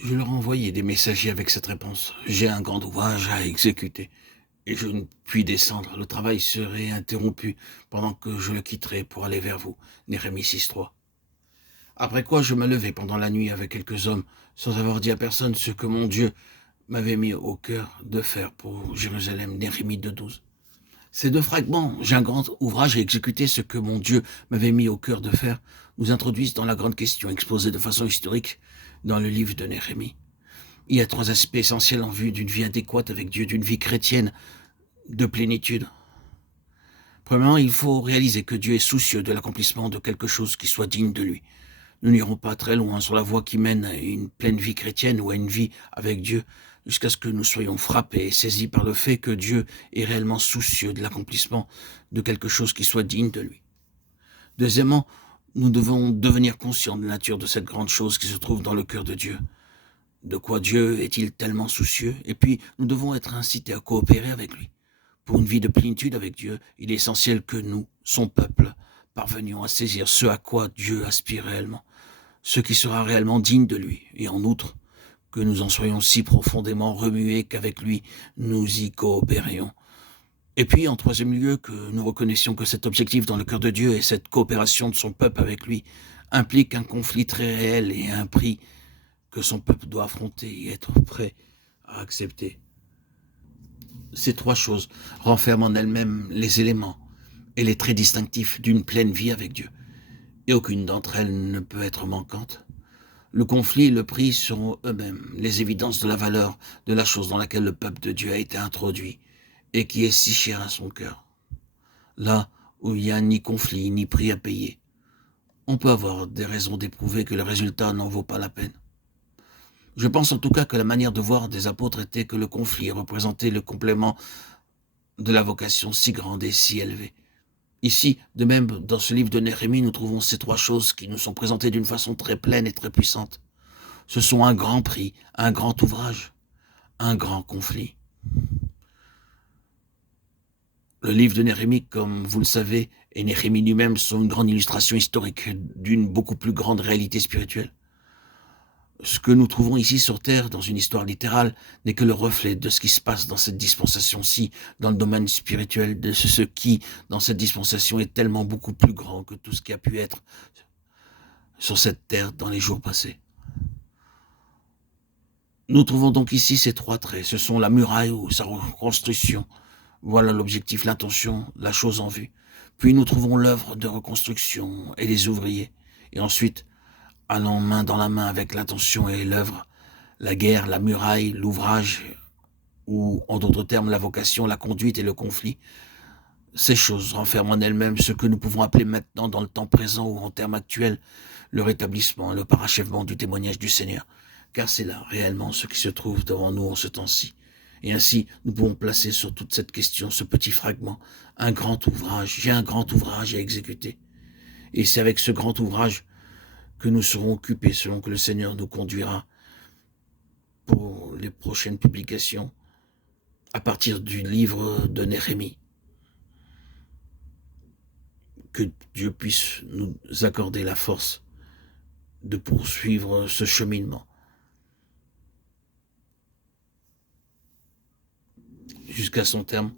Je leur ai envoyé des messagers avec cette réponse. J'ai un grand ouvrage à exécuter et je ne puis descendre. Le travail serait interrompu pendant que je le quitterai pour aller vers vous. Néhémie 6.3. Après quoi, je me levai pendant la nuit avec quelques hommes, sans avoir dit à personne ce que mon Dieu m'avait mis au cœur de faire pour Jérusalem. Néhémie 2.12. Ces deux fragments, j'ai un grand ouvrage à exécuter ce que mon Dieu m'avait mis au cœur de faire, nous introduisent dans la grande question exposée de façon historique dans le livre de Néhémie. Il y a trois aspects essentiels en vue d'une vie adéquate avec Dieu, d'une vie chrétienne de plénitude. Premièrement, il faut réaliser que Dieu est soucieux de l'accomplissement de quelque chose qui soit digne de lui. Nous n'irons pas très loin sur la voie qui mène à une pleine vie chrétienne ou à une vie avec Dieu, jusqu'à ce que nous soyons frappés et saisis par le fait que Dieu est réellement soucieux de l'accomplissement de quelque chose qui soit digne de lui. Deuxièmement, nous devons devenir conscients de la nature de cette grande chose qui se trouve dans le cœur de Dieu. De quoi Dieu est-il tellement soucieux? Et puis, nous devons être incités à coopérer avec lui. Pour une vie de plénitude avec Dieu, il est essentiel que nous, son peuple, parvenions à saisir ce à quoi Dieu aspire réellement, ce qui sera réellement digne de lui, et en outre, que nous en soyons si profondément remués qu'avec lui, nous y coopérions. Et puis, en troisième lieu, que nous reconnaissions que cet objectif dans le cœur de Dieu et cette coopération de son peuple avec lui implique un conflit très réel et un prix que son peuple doit affronter et être prêt à accepter. Ces trois choses renferment en elles-mêmes les éléments et les traits distinctifs d'une pleine vie avec Dieu, et aucune d'entre elles ne peut être manquante. Le conflit et le prix seront eux-mêmes les évidences de la valeur de la chose dans laquelle le peuple de Dieu a été introduit et qui est si chère à son cœur. Là où il n'y a ni conflit ni prix à payer, on peut avoir des raisons d'éprouver que le résultat n'en vaut pas la peine. Je pense en tout cas que la manière de voir des apôtres était que le conflit représentait le complément de la vocation si grande et si élevée. Ici, de même, dans ce livre de Néhémie, nous trouvons ces trois choses qui nous sont présentées d'une façon très pleine et très puissante. Ce sont un grand prix, un grand ouvrage, un grand conflit. Le livre de Néhémie, comme vous le savez, et Néhémie lui-même sont une grande illustration historique d'une beaucoup plus grande réalité spirituelle. Ce que nous trouvons ici sur Terre, dans une histoire littérale, n'est que le reflet de ce qui se passe dans cette dispensation-ci, dans le domaine spirituel, de ce qui, dans cette dispensation, est tellement beaucoup plus grand que tout ce qui a pu être sur cette Terre dans les jours passés. Nous trouvons donc ici ces trois traits. Ce sont la muraille ou sa reconstruction. Voilà l'objectif, l'intention, la chose en vue. Puis nous trouvons l'œuvre de reconstruction et les ouvriers. Et ensuite, allant main dans la main avec l'intention et l'œuvre, la guerre, la muraille, l'ouvrage, ou en d'autres termes la vocation, la conduite et le conflit. Ces choses renferment en elles-mêmes ce que nous pouvons appeler maintenant dans le temps présent ou en termes actuels le rétablissement et le parachèvement du témoignage du Seigneur. Car c'est là réellement ce qui se trouve devant nous en ce temps-ci. Et ainsi, nous pouvons placer sur toute cette question, ce petit fragment, un grand ouvrage. J'ai un grand ouvrage à exécuter. Et c'est avec ce grand ouvrage que nous serons occupés selon que le Seigneur nous conduira pour les prochaines publications à partir du livre de Néhémie. Que Dieu puisse nous accorder la force de poursuivre ce cheminement jusqu'à son terme